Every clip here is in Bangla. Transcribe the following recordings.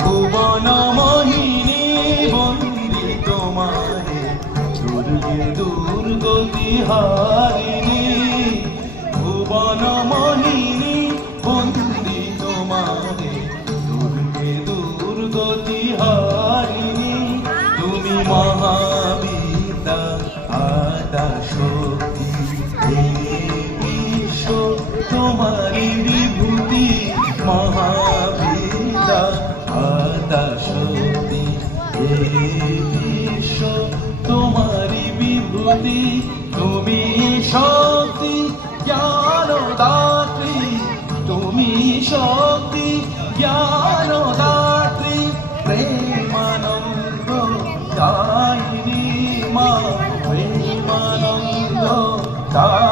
ভুবন মোহিনী বন্দি তোমারে, দুর্গে দুর্গতি হারিণী ভুবন মোহিনী বন্দি তোমারে, দুর্গে দুর্গতি হারিণী তুমি আদা শক্তি বিশ্ব বিভূতি মহাবিদ্যা আদা শক্তি বিশ্ব বিভূতি তুমি শক্তি জ্ঞান তুমি শক্তি জ্ঞান দাত্রী প্রেমানন্দ দায়িনী মা প্রেমানন্দ দায়িনী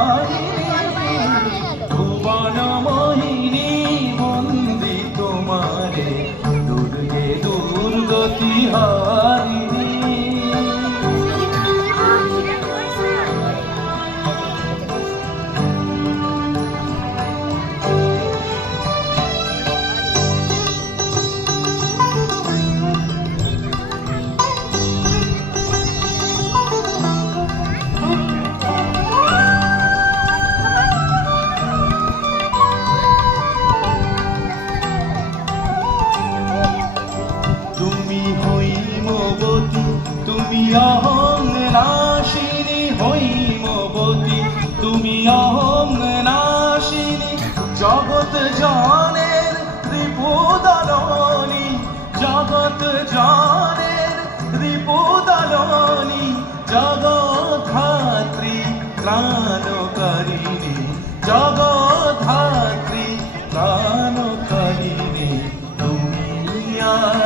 হৈমবতী তুমি অহং নাশিনী হৈমবতী তুমি অহং নাশিনী, জগৎ জনের রিপুদলনী জগৎ জনের রিপুদলনী জগধাত্রী ত্রাণকারিণী জগধাত্রী ত্রাণকারিণী, তুমি জননী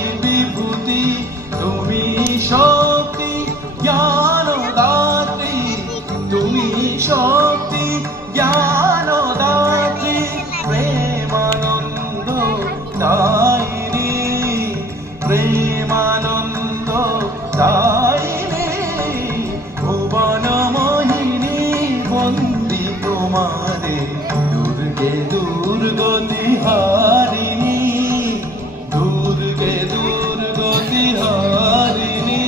তোমারে দুর্গে দুর্গতি হারিণী দুর্গে দুর্গতি হারিণী।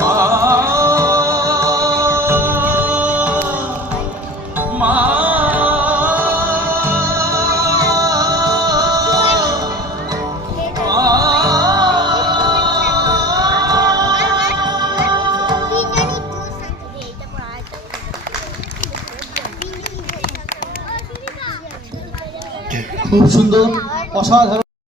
মা মা। খুব সুন্দর অসাধারণ।